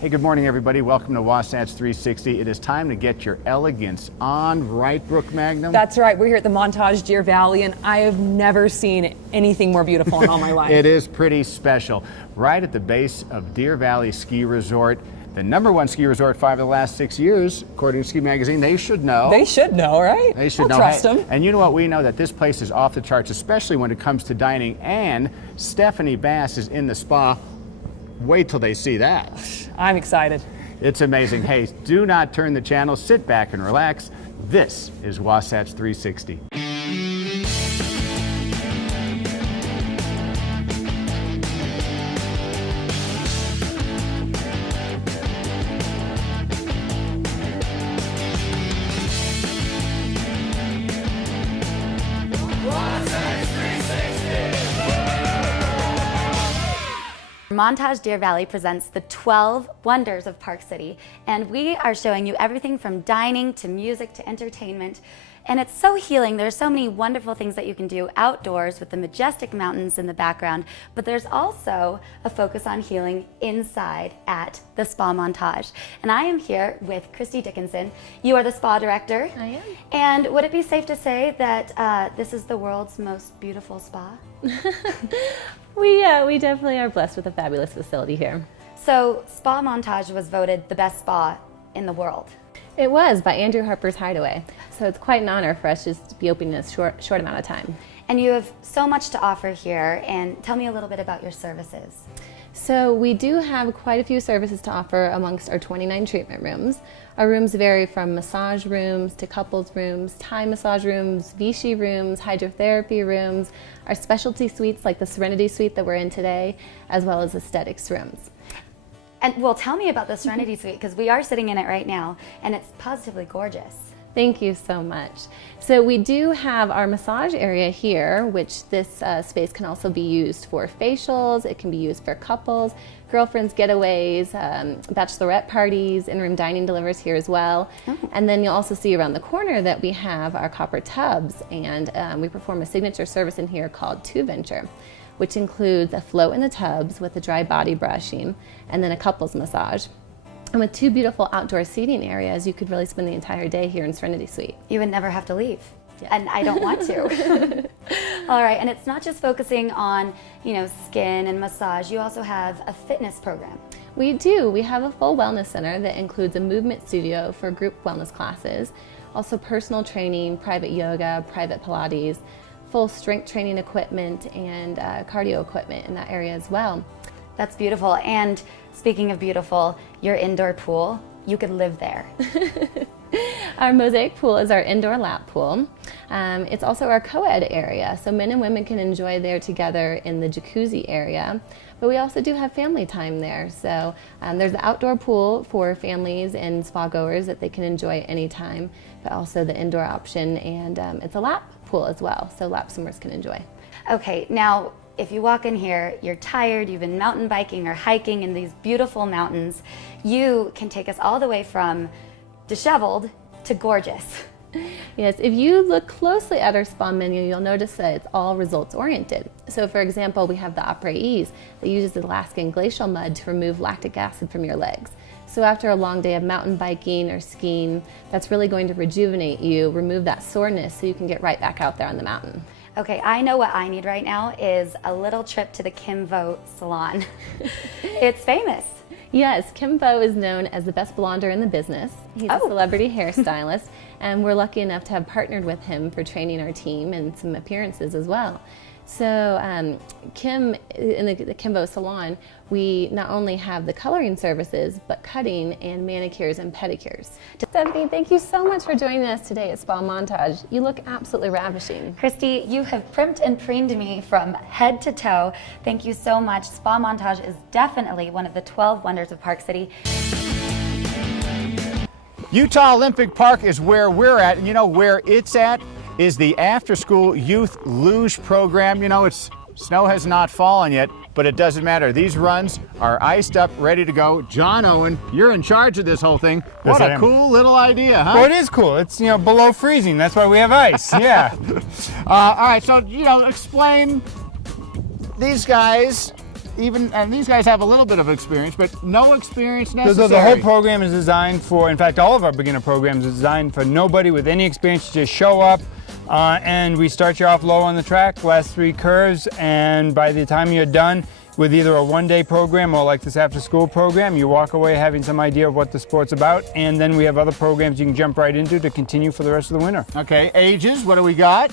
Hey, good morning, everybody. Welcome to Wasatch 360. It is time to get your elegance on, right, Brooke Magnum? That's right. We're here at the Montage Deer Valley, and I have never seen anything more beautiful in all my life. It is pretty special. Right at the base of Deer Valley Ski Resort, the #1 ski resort 5 of the last 6 years, according to Ski Magazine. They should know. They should know, right? They should know. Trust them. And you know what? We know that this place is off the charts, especially when it comes to dining. And Stephanie Bass is in the spa. Wait till they see that. I'm excited. It's amazing. Hey, do not turn the channel. Sit back and relax. This is Wasatch 360. Montage Deer Valley presents the 12 Wonders of Park City, and we are showing you everything from dining to music to entertainment. And it's so healing. There's so many wonderful things that you can do outdoors with the majestic mountains in the background, but there's also a focus on healing inside at the Spa Montage. And I am here with Christy Dickinson. You are the spa director. I am. And would it be safe to say that this is the world's most beautiful spa? We definitely are blessed with a fabulous facility here. So Spa Montage was voted the best spa in the world. It was by Andrew Harper's Hideaway, so it's quite an honor for us just to be open in a short amount of time. And you have so much to offer here, and tell me a little bit about your services. So we do have quite a few services to offer amongst our 29 treatment rooms. Our rooms vary from massage rooms to couples rooms, Thai massage rooms, Vichy rooms, hydrotherapy rooms, our specialty suites like the Serenity Suite that we're in today, as well as aesthetics rooms. And well, tell me about the Serenity Suite, because we are sitting in it right now, and it's positively gorgeous. Thank you so much. So we do have our massage area here, which this space can also be used for facials. It can be used for couples, girlfriends getaways, bachelorette parties, in-room dining delivers here as well. Oh. And then you'll also see around the corner that we have our copper tubs, and we perform a signature service in here called Two Venture, which includes a float in the tubs with a dry body brushing and then a couples massage. And with 2 beautiful outdoor seating areas, you could really spend the entire day here in Serenity Suite. You would never have to leave. Yeah. And I don't want to. All right, and it's not just focusing on, skin and massage. You also have a fitness program. We do. We have a full wellness center that includes a movement studio for group wellness classes, also personal training, private yoga, private Pilates, full strength training equipment, and cardio equipment in that area as well. That's beautiful. And speaking of beautiful, your indoor pool, you could live there. Our mosaic pool is our indoor lap pool. It's also our co-ed area, so men and women can enjoy there together in the jacuzzi area. But we also do have family time there. So there's the outdoor pool for families and spa goers that they can enjoy anytime, but also the indoor option, and it's a lap pool as well, so lap swimmers can enjoy. Okay, now if you walk in here, you're tired, you've been mountain biking or hiking in these beautiful mountains, you can take us all the way from disheveled to gorgeous. Yes, if you look closely at our spa menu, you'll notice that it's all results oriented. So for example, we have the Après Ease that uses Alaskan glacial mud to remove lactic acid from your legs. So after a long day of mountain biking or skiing, that's really going to rejuvenate you, remove that soreness so you can get right back out there on the mountain. Okay, I know what I need right now is a little trip to the Kim Vo salon. It's famous. Yes, Kim Vo is known as the best blonder in the business. He's a celebrity hairstylist, and we're lucky enough to have partnered with him for training our team and some appearances as well. So Kim, in the Kim Vo salon, we not only have the coloring services, but cutting and manicures and pedicures. Stephanie, thank you so much for joining us today at Spa Montage. You look absolutely ravishing. Christy, you have primped and preened me from head to toe. Thank you so much. Spa Montage is definitely one of the 12 wonders of Park City. Utah Olympic Park is where we're at, and you know where it's at is the after-school youth luge program. Snow has not fallen yet, but it doesn't matter. These runs are iced up, ready to go. John Owen, you're in charge of this whole thing. What a cool little idea, huh? Well, it is cool. It's, below freezing. That's why we have ice. Yeah. All right, so, explain these guys. even, and these guys have a little bit of experience, but no experience necessary. The whole program is designed for, in fact, all of our beginner programs are designed for nobody with any experience to just show up. And we start you off low on the track, last 3 curves, and by the time you're done with either a one-day program or like this after-school program, you walk away having some idea of what the sport's about, and then we have other programs you can jump right into to continue for the rest of the winter. Okay, ages, what do we got?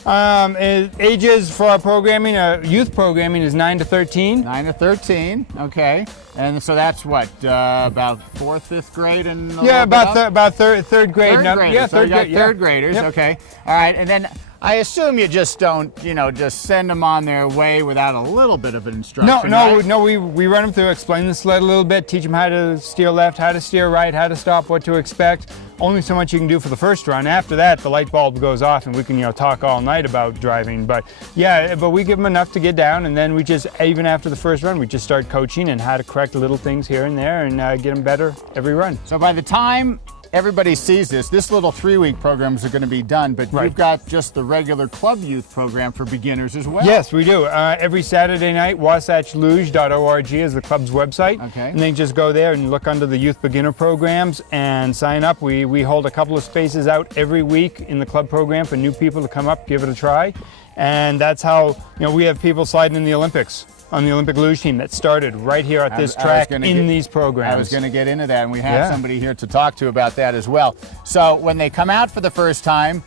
Ages for our programming, youth programming is 9 to 13. 9 to 13, okay. And so that's what, about 4th, 5th grade? And Yeah, about third grade. Third graders, Yeah, so you got grade, third graders, Yep. okay. All right, and then I assume you just don't, just send them on their way without a little bit of an instruction, right? No, we run them through, explain the sled a little bit, teach them how to steer left, how to steer right, how to stop, what to expect. Only so much you can do for the first run. After that, the light bulb goes off and we can, talk all night about driving. But yeah, but we give them enough to get down, and then we just, even after the first run, we just start coaching and how to correct little things here and there and get them better every run. So by the time everybody sees this little 3-week programs are going to be done, but Right. you've got just the regular club youth program for beginners as well. Yes, we do. Every Saturday night, wasatchluge.org is the club's website. Okay. And then just go there and look under the youth beginner programs and sign up. We hold a couple of spaces out every week in the club program for new people to come up, give it a try. And that's how, we have people sliding in the Olympics on the Olympic luge team that started right here at this track in these programs. I was going to get into that, and we have Yeah. somebody here to talk to about that as well. So when they come out for the first time,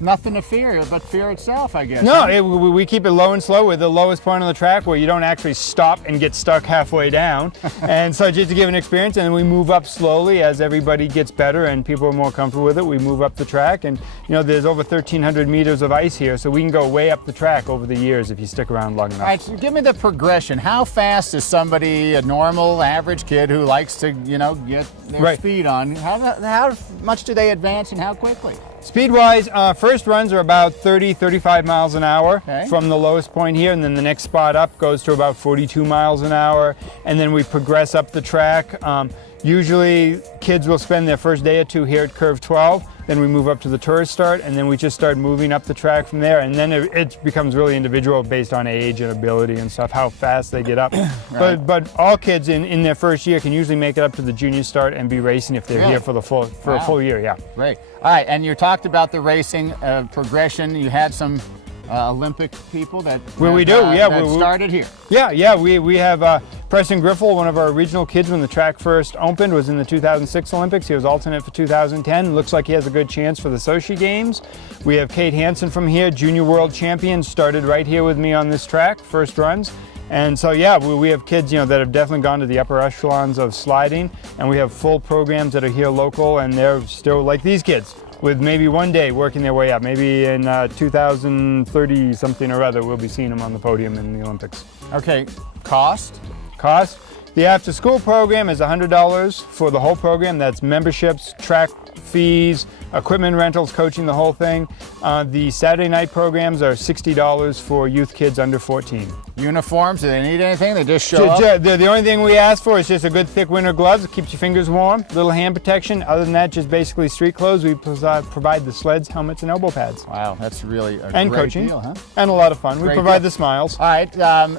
nothing to fear but fear itself, I guess. No, huh? we keep it low and slow. We're the lowest point on the track where you don't actually stop and get stuck halfway down. And so just to give an experience, and then we move up slowly as everybody gets better and people are more comfortable with it. We move up the track, and there's over 1,300 meters of ice here, so we can go way up the track over the years if you stick around long enough. All right, so give me the progression. How fast is somebody, a normal, average kid who likes to, get their Right. speed on? How much do they advance and how quickly? Speed-wise, first runs are about 30, 35 miles an hour Okay. from the lowest point here, and then the next spot up goes to about 42 miles an hour, and then we progress up the track. Usually, kids will spend their first day or two here at Curve 12, then we move up to the tourist start, and then we just start moving up the track from there, and then it becomes really individual based on age and ability and stuff, how fast they get up. Right. But all kids in their first year can usually make it up to the junior start and be racing if they're Really? here for a full year, yeah. Great. All right, and you talked about the racing progression. You had some Olympic people that started here. Yeah, we have Preston Griffel, one of our regional kids when the track first opened, was in the 2006 Olympics. He was alternate for 2010. Looks like he has a good chance for the Sochi Games. We have Kate Hansen from here, junior world champion, started right here with me on this track, first runs. And so, yeah, we have kids, that have definitely gone to the upper echelons of sliding, and we have full programs that are here local, and they're still like these kids, with maybe one day working their way up. Maybe in 2030 something or other, we'll be seeing them on the podium in the Olympics. Okay, cost? Cost? The after-school program is $100 for the whole program. That's memberships, track fees, equipment rentals, coaching, the whole thing. The Saturday night programs are $60 for youth kids under 14. Uniforms, do they need anything? They just show up? The only thing we ask for is just a good thick winter gloves. It keeps your fingers warm, little hand protection. Other than that, just basically street clothes. We provide the sleds, helmets, and elbow pads. Wow, that's really a And great coaching. deal, huh? And a lot of fun. We Great provide deal. the smiles. All right,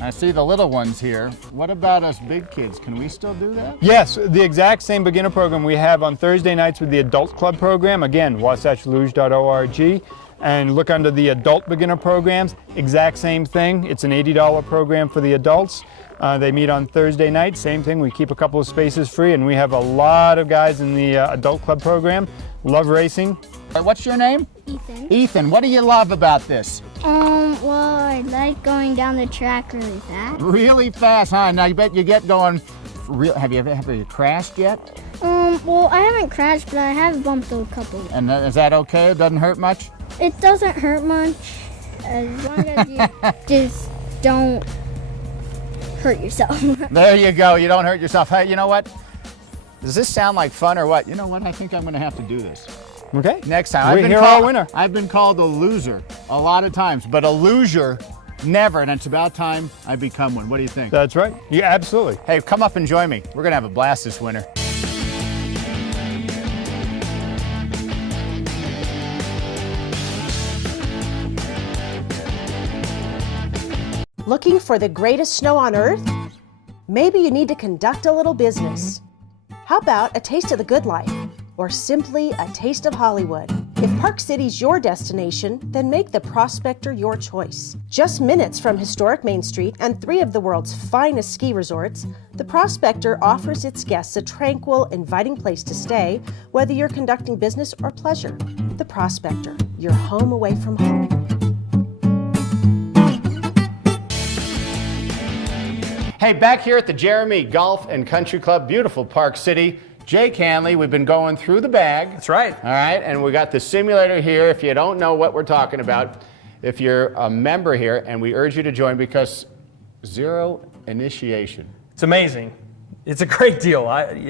I see the little ones here. What about us big kids? Can we still do that? Yes, the exact same beginner program we have on Thursday nights with the adult club program. Again, wasatchluge.org. And look under the adult beginner programs. Exact same thing. It's an $80 program for the adults. They meet on Thursday night. Same thing. We keep a couple of spaces free, and we have a lot of guys in the adult club program. Love racing. What's your name? Ethan. Ethan, what do you love about this? Well, I like going down the track really fast. Really fast, huh? Now you bet you get going. Have you crashed yet? Well, I haven't crashed, but I have bumped a couple. And is that okay? It doesn't hurt much? It doesn't hurt much, as long as you just don't hurt yourself. There you go. You don't hurt yourself. Hey, you know what? Does this sound like fun or what? You know what? I think I'm going to have to do this. Okay. Next time. We're here all winter. I've been called a loser a lot of times, but a loser never, and it's about time I become one. What do you think? That's right. Yeah, absolutely. Hey, come up and join me. We're going to have a blast this winter. Looking for the greatest snow on earth? Maybe you need to conduct a little business. How about a taste of the good life? Or simply a taste of Hollywood? If Park City's your destination, then make the Prospector your choice. Just minutes from historic Main Street and 3 of the world's finest ski resorts, the Prospector offers its guests a tranquil, inviting place to stay, whether you're conducting business or pleasure. The Prospector, your home away from home. Hey, back here at the Jeremy Golf and Country Club, beautiful Park City. Jake Hanley, we've been going through the bag. That's right. All right, and we got the simulator here. If you don't know what we're talking about, if you're a member here, and we urge you to join because zero initiation. It's amazing. It's a great deal. Now's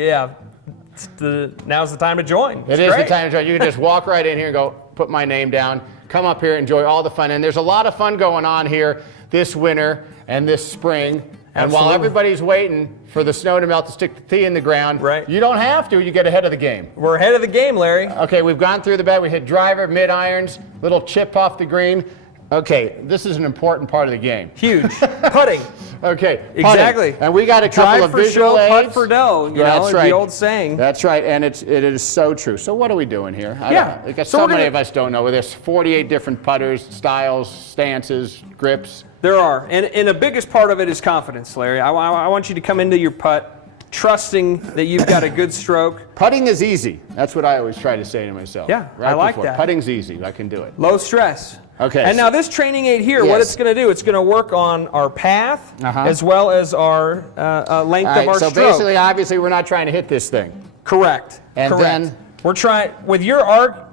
the time to join. It is the time to join. You can just walk right in here and go, put my name down, come up here, enjoy all the fun. And there's a lot of fun going on here this winter and this spring. And Absolutely. while everybody's waiting for the snow to melt to stick the tee in the ground, right. You don't have to. You get ahead of the game. We're ahead of the game, Larry. Okay, we've gone through the bag. We hit driver, mid-irons, little chip off the green. Okay, this is an important part of the game. Huge. Putting. Okay, putting. Exactly. And we got a couple Drive of for visual show, aids. putt for dough. You know, the old saying. That's right, and it is so true. So what are we doing here? Yeah. Because so many of us don't know. There's 48 different putters, styles, stances, grips. There are, and the biggest part of it is confidence, Larry. I want you to come into your putt trusting that you've got a good stroke. Putting is easy. That's what I always try to say to myself. Yeah, right I like before. that. Putting's easy. I can do it. Low stress. Okay. And now this training aid here, what Yes. it's going to do, it's going to work on our path as well as our length All right, of our so stroke. basically, obviously, we're not trying to hit this thing. Correct. And Correct. then- we're trying, with your arc,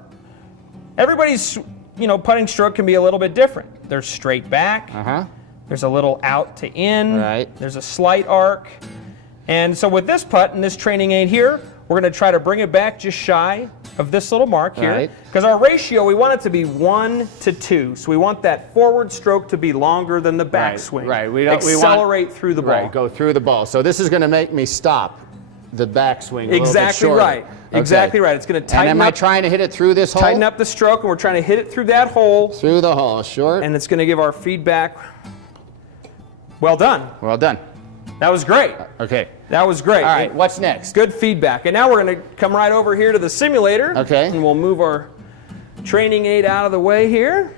everybody's, putting stroke can be a little bit different. There's straight back. There's a little out to in. Right. There's a slight arc. And so with this putt and this training aid here, we're going to try to bring it back just shy of this little mark here. Right. Because our ratio, we want it to be 1 to 2. So we want that forward stroke to be longer than the backswing. Right. We accelerate through the ball. Right. Go through the ball. So this is going to make me stop the backswing. Exactly right. Okay. Exactly right. It's going to tighten and up. am I trying to hit it through this hole? Tighten up the stroke, and we're trying to hit it through that hole. Through the hole, short. And it's going to give our feedback. Well done. Well done. That was great. Okay. That was great. All right, what's next? Good feedback. And now we're going to come right over here to the simulator. Okay. And we'll move our training aid out of the way here.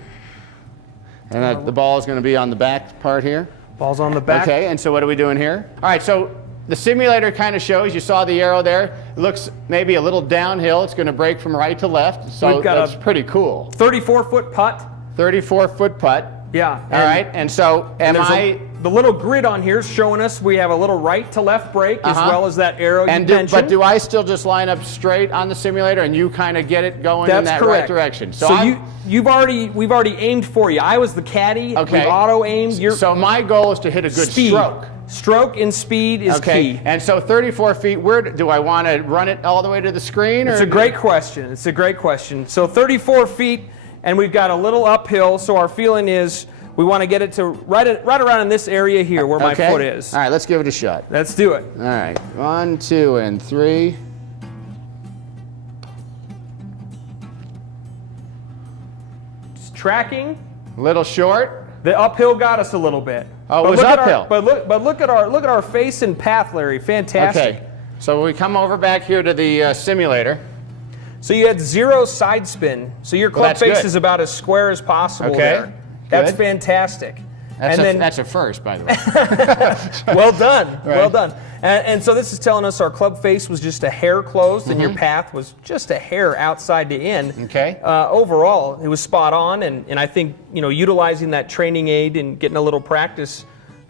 And the ball is going to be on the back part here. Ball's on the back. Okay, and so what are we doing here? All right, so the simulator kind of shows, you saw the arrow there. It looks maybe a little downhill. It's going to break from right to left. So that's pretty cool. 34-foot putt. 34-foot putt. Yeah. All right, and so the little grid on here is showing us we have a little right to left break as well as that arrow you mentioned. But do I still just line up straight on the simulator and you kind of get it going in that right direction? So we've already aimed for you. I was the caddy. Okay. We've auto aimed. So my goal is to hit a good stroke. Stroke and speed is key. And so 34 feet, where do I want to run it all the way to the screen? It's a great question. It's a great question. So 34 feet, and we've got a little uphill, so our feeling is we want to get it to right around in this area here where my foot is. All right, let's give it a shot. Let's do it. All right, 1, 2, and 3. Just tracking. A little short. The uphill got us a little bit. Oh, it was uphill. But look at our face and path, Larry. Fantastic. Okay. So we come over back here to the simulator. So you had 0 side spin. So your club face is about as square as possible there. That's fantastic. That's a first, by the way. Well done. Well done. And so this is telling us our club face was just a hair closed and your path was just a hair outside to in. Okay. Overall, it was spot on. And I think, utilizing that training aid and getting a little practice,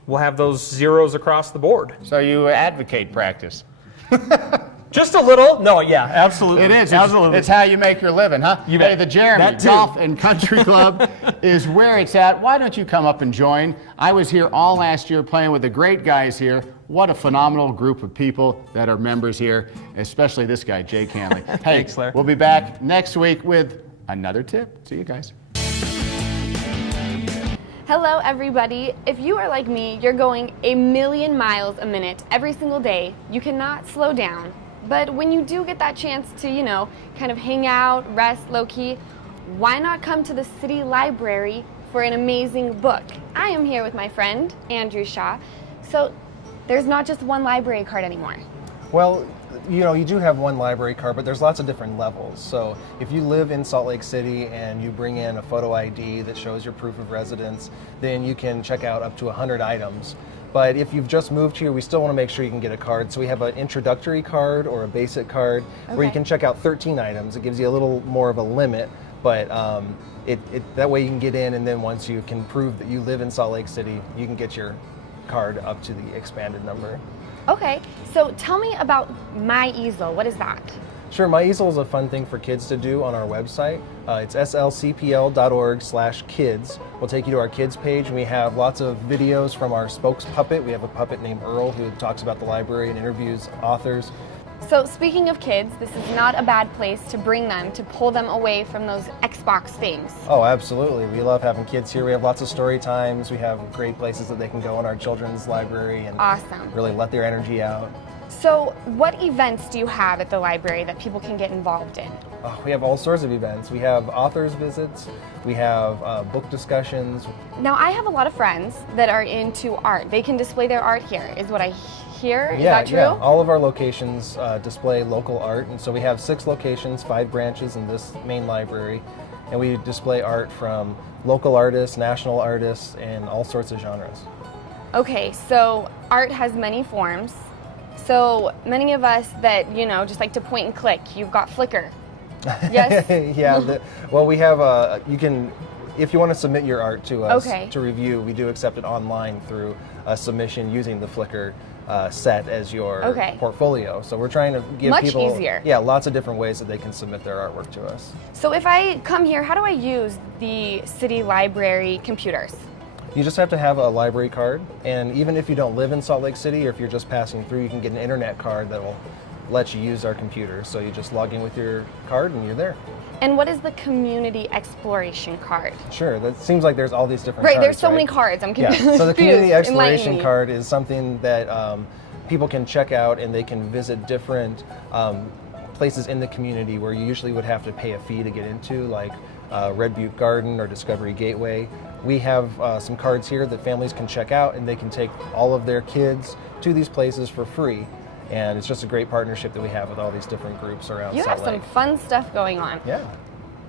we'll have those zeros across the board. So you advocate practice. Just a little. No, yeah, absolutely. It is. Absolutely. It's how you make your living, huh? You bet. Hey, the Jeremy Golf and Country Club is where it's at. Why don't you come up and join? I was here all last year playing with the great guys here. What a phenomenal group of people that are members here, especially this guy, Jake Hanley. Hey, Thanks, Larry. We'll be back next week with another tip. See you guys. Hello everybody. If you are like me, you're going 1,000,000 miles a minute every single day. You cannot slow down. But when you do get that chance to, kind of hang out, rest low-key, why not come to the city library for an amazing book. I am here with my friend, Andrew Shaw. So there's not just one library card anymore. Well, you know, you do have one library card, but there's lots of different levels. So if you live in Salt Lake City and you bring in a photo ID that shows your proof of residence, then you can check out up to 100 items. But if you've just moved here, we still want to make sure you can get a card. So we have an introductory card or a basic card where you can check out 13 items. It gives you a little more of a limit, but that way you can get in, and then once you can prove that you live in Salt Lake City, you can get your card up to the expanded number. Okay, so tell me about My Easel. What is that? Sure, My Easel is a fun thing for kids to do on our website. It's slcpl.org/kids. We'll take you to our kids page, and we have lots of videos from our spokes puppet. We have a puppet named Earl who talks about the library and interviews authors. So speaking of kids, this is not a bad place to bring them, to pull them away from those Xbox things. Oh, absolutely. We love having kids here. We have lots of story times. We have great places that they can go in our children's library and really let their energy out. So what events do you have at the library that people can get involved in? Oh, we have all sorts of events. We have authors visits. We have book discussions. Now, I have a lot of friends that are into art. They can display their art here, is what I hear. Is that true? Yeah, all of our locations display local art, and so we have 6 locations, 5 branches in this main library, and we display art from local artists, national artists, and all sorts of genres. Okay, so art has many forms. So many of us that, you know, just like to point and click, you've got Flickr. Yes? Yeah, well, we have you can, if you want to submit your art to us to review, we do accept it online through a submission using the Flickr set as your portfolio. So we're trying to give people easier. Yeah, lots of different ways that they can submit their artwork to us. So if I come here, how do I use the city library computers? You just have to have a library card, and even if you don't live in Salt Lake City or if you're just passing through, you can get an internet card that will let you use our computer. So you just log in with your card and you're there. And what is the community exploration card? Sure, that seems like there's all these different cards. Right, there's so many cards, I'm confused. Yeah, so the community exploration card is something that people can check out, and they can visit different places in the community where you usually would have to pay a fee to get into, like Red Butte Garden or Discovery Gateway. We have some cards here that families can check out, and they can take all of their kids to these places for free. And it's just a great partnership that we have with all these different groups around You Salt have Lake. some fun stuff going on. Yeah.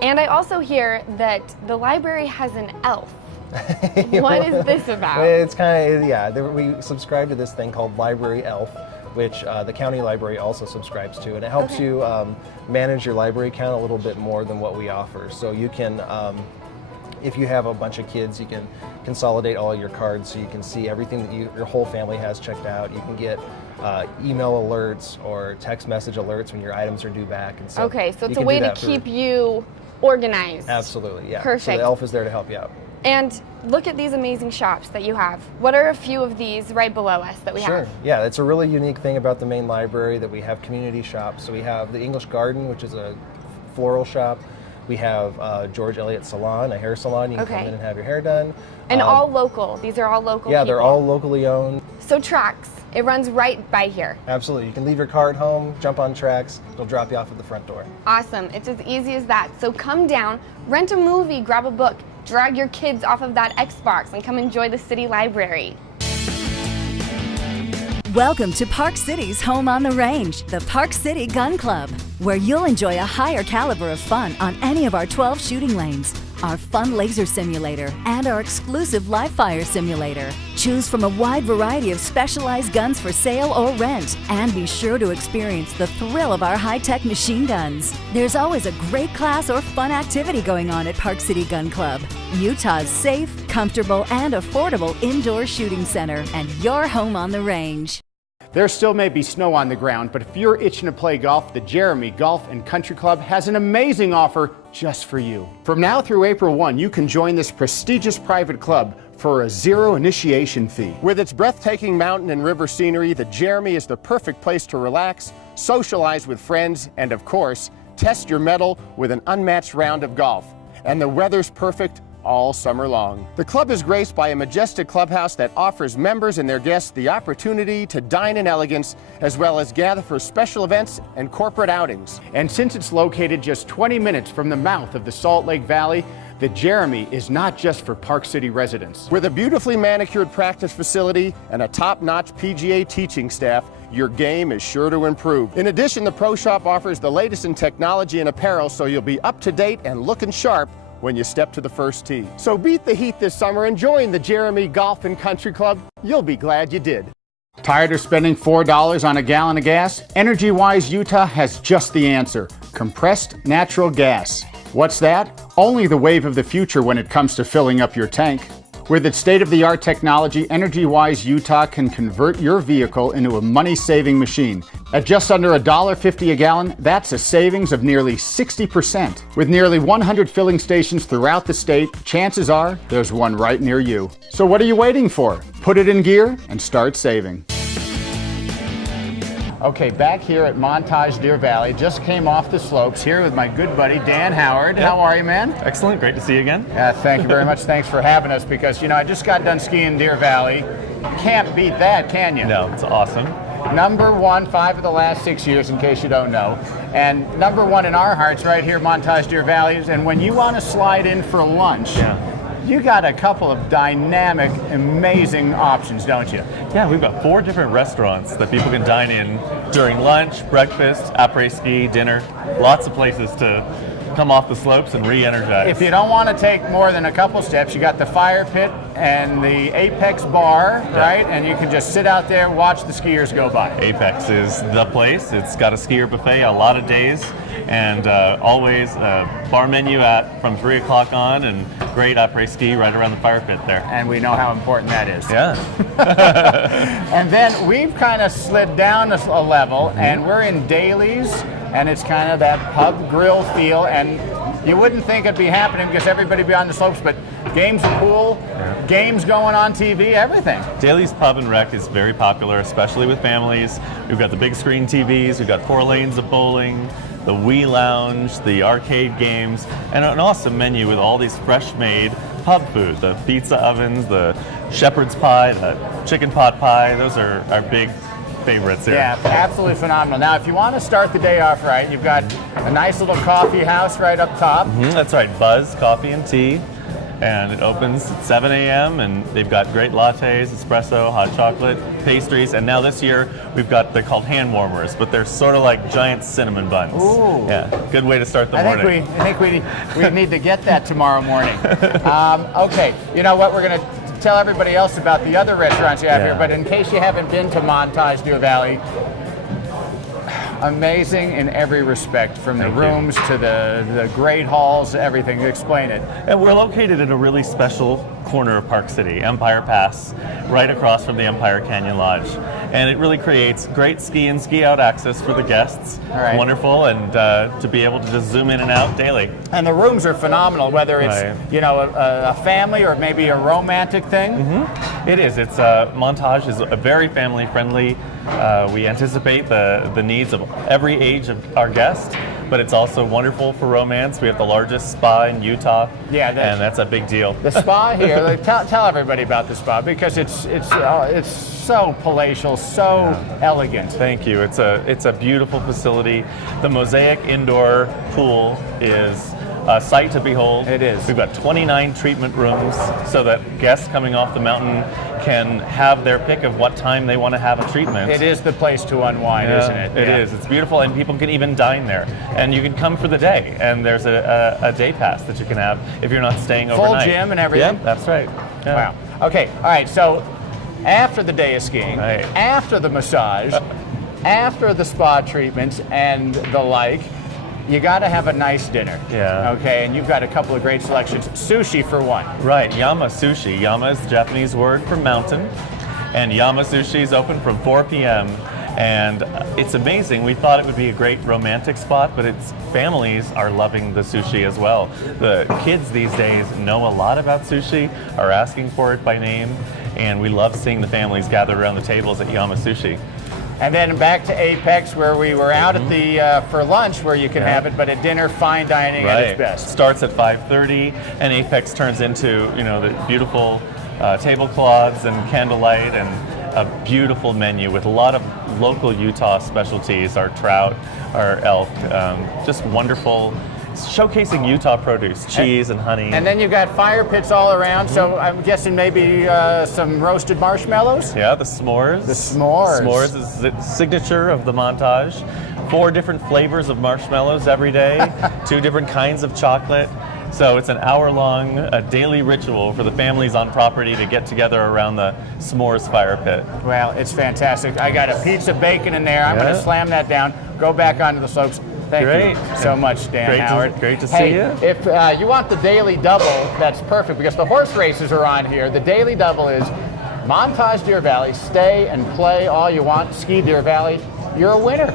And I also hear that the library has an elf. What is this about? It's kind of, we subscribe to this thing called Library Elf, which the county library also subscribes to, and it helps you manage your library count a little bit more than what we offer. So you can, if you have a bunch of kids, you can consolidate all your cards so you can see everything that your whole family has checked out. You can get email alerts or text message alerts when your items are due back. And so so it's a way to keep you organized. Absolutely, yeah. Perfect. So the elf is there to help you out. And look at these amazing shops that you have. What are a few of these right below us that we have? Sure, yeah, it's a really unique thing about the main library that we have community shops. So we have the English Garden, which is a floral shop. We have George Elliott Salon, a hair salon. You can come in and have your hair done. And all local. These are all local Yeah, people. they're all locally owned. So Trax, it runs right by here. Absolutely. You can leave your car at home, jump on Trax. It'll drop you off at the front door. Awesome. It's as easy as that. So come down, rent a movie, grab a book, drag your kids off of that Xbox, and come enjoy the city library. Welcome to Park City's home on the range, the Park City Gun Club, where you'll enjoy a higher caliber of fun on any of our 12 shooting lanes, our fun laser simulator, and our exclusive live fire simulator. Choose from a wide variety of specialized guns for sale or rent, and be sure to experience the thrill of our high-tech machine guns. There's always a great class or fun activity going on at Park City Gun Club, Utah's safe, comfortable, and affordable indoor shooting center, and your home on the range. There still may be snow on the ground, but if you're itching to play golf, the Jeremy Golf and Country Club has an amazing offer just for you. From now through April 1, you can join this prestigious private club for a zero initiation fee. With its breathtaking mountain and river scenery, the Jeremy is the perfect place to relax, socialize with friends, and of course, test your mettle with an unmatched round of golf. And the weather's perfect all summer long. The club is graced by a majestic clubhouse that offers members and their guests the opportunity to dine in elegance, as well as gather for special events and corporate outings. And since it's located just 20 minutes from the mouth of the Salt Lake Valley, the Jeremy is not just for Park City residents. With a beautifully manicured practice facility and a top-notch PGA teaching staff, your game is sure to improve. In addition, the Pro Shop offers the latest in technology and apparel, so you'll be up to date and looking sharp when you step to the first tee. So beat the heat this summer and join the Jeremy Golf and Country Club. You'll be glad you did. Tired of spending $4 on a gallon of gas? Energywise Utah has just the answer: compressed natural gas. What's that? Only the wave of the future when it comes to filling up your tank. With its state-of-the-art technology, Energywise Utah can convert your vehicle into a money-saving machine. At just under $1.50 a gallon, that's a savings of nearly 60%. With nearly 100 filling stations throughout the state, chances are there's one right near you. So what are you waiting for? Put it in gear and start saving. Okay, back here at Montage Deer Valley, just came off the slopes here with my good buddy Dan Howard. How are you, man? Excellent, great to see you again. Thank you very much. Thanks for having us, because I just got done skiing Deer Valley. Can't beat that, can you? No, it's awesome. Number one 5 of the last 6 years, in case you don't know, and number one in our hearts right here, Montage Deer Valley. And when you want to slide in for lunch, you got a couple of dynamic, amazing options, don't you? Yeah, we've got 4 different restaurants that people can dine in during lunch, breakfast, après-ski, dinner. Lots of places to come off the slopes and re-energize. If you don't want to take more than a couple steps, you got the fire pit and the Apex bar, right? And you can just sit out there, watch the skiers go by. Apex is the place. It's got a skier buffet a lot of days, and always a bar menu from 3 o'clock on, and great après-ski right around the fire pit there. And we know how important that is. Yeah. And then we've kind of slid down a level, and we're in Daly's, and it's kind of that pub grill feel, and you wouldn't think it'd be happening because everybody be on the slopes, but games of pool, games going on TV, everything. Daly's Pub and Rec is very popular, especially with families. We've got the big screen TVs, we've got 4 lanes of bowling, the Wii Lounge, the arcade games, and an awesome menu with all these fresh-made pub food. The pizza ovens, the shepherd's pie, the chicken pot pie, those are our big favorites here. Yeah, absolutely phenomenal. Now, if you want to start the day off right, you've got a nice little coffee house right up top. That's right, Buzz Coffee and Tea. And it opens at 7 a.m. and they've got great lattes, espresso, hot chocolate, pastries, and now this year we've got, they're called hand warmers, but they're sort of like giant cinnamon buns. Ooh. Yeah, good way to start the morning. I think we need to get that tomorrow morning. Okay, you know what, we're going to tell everybody else about the other restaurants you have here, but in case you haven't been to Montage Deer Valley, amazing in every respect, from the rooms to the great halls, everything. Explain it. And we're located in a really special corner of Park City, Empire Pass, right across from the Empire Canyon Lodge. And it really creates great ski and ski out access for the guests. Right. Wonderful, and to be able to just zoom in and out daily. And the rooms are phenomenal, whether it's a family or maybe a romantic thing. It is. It's Montage is a very family friendly. We anticipate the needs of every age of our guests, but it's also wonderful for romance. We have the largest spa in Utah, and that's a big deal. The spa here, tell everybody about the spa, because it's so palatial, so elegant. Thank you. It's a beautiful facility. The mosaic indoor pool is a sight to behold. It is. We've got 29 treatment rooms so that guests coming off the mountain can have their pick of what time they want to have a treatment. It is the place to unwind, isn't it? It is. It's beautiful, and people can even dine there. And you can come for the day, and there's a day pass that you can have if you're not staying overnight. Full gym and everything? Yeah, that's right. Yeah. Wow. Okay, all right, so after the day of skiing, after the massage, after the spa treatments and the like, you got to have a nice dinner. Yeah. Okay, and you've got a couple of great selections. Sushi for one. Right, Yama Sushi. Yama is the Japanese word for mountain, and Yama Sushi is open from 4 p.m. And it's amazing. We thought it would be a great romantic spot, but families are loving the sushi as well. The kids these days know a lot about sushi, are asking for it by name, and we love seeing the families gather around the tables at Yama Sushi. And then back to Apex, where we were out at the for lunch, where you can have it, but at dinner, fine dining at its best. Starts at 5:30, and Apex turns into, you know, the beautiful tablecloths and candlelight and a beautiful menu with a lot of local Utah specialties, our trout, our elk, just wonderful, showcasing Utah produce, cheese and honey. And then you've got fire pits all around, so I'm guessing maybe some roasted marshmallows? Yeah, the s'mores. The s'mores. S'mores is the signature of the Montage. 4 different flavors of marshmallows every day, 2 different kinds of chocolate. So it's an hour-long daily ritual for the families on property to get together around the s'mores fire pit. Well, it's fantastic. I got a piece of bacon in there. I'm going to slam that down, go back onto the slopes. Thank you so much, Dan Howard. Great to see you. If you want the daily double, that's perfect because the horse races are on here. The daily double is Montage Deer Valley. Stay and play all you want. Ski Deer Valley. You're a winner.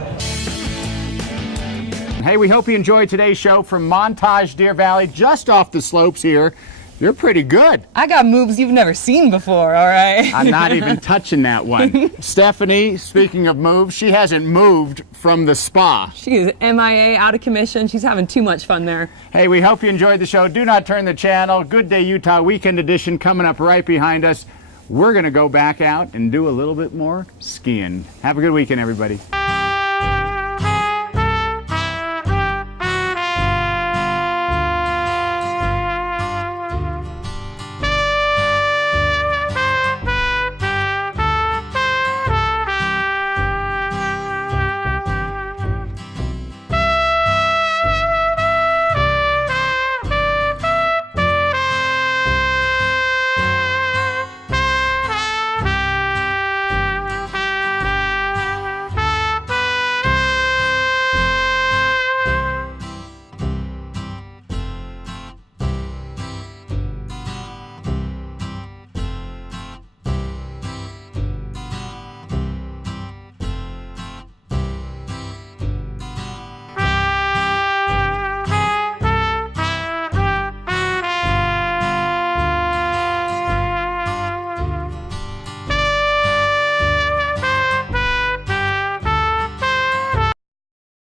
Hey, we hope you enjoyed today's show from Montage Deer Valley, just off the slopes here. You're pretty good. I got moves you've never seen before, all right? I'm not even touching that one. Stephanie, speaking of moves, she hasn't moved from the spa. She is MIA, out of commission. She's having too much fun there. Hey, we hope you enjoyed the show. Do not turn the channel. Good Day Utah Weekend Edition coming up right behind us. We're going to go back out and do a little bit more skiing. Have a good weekend, everybody.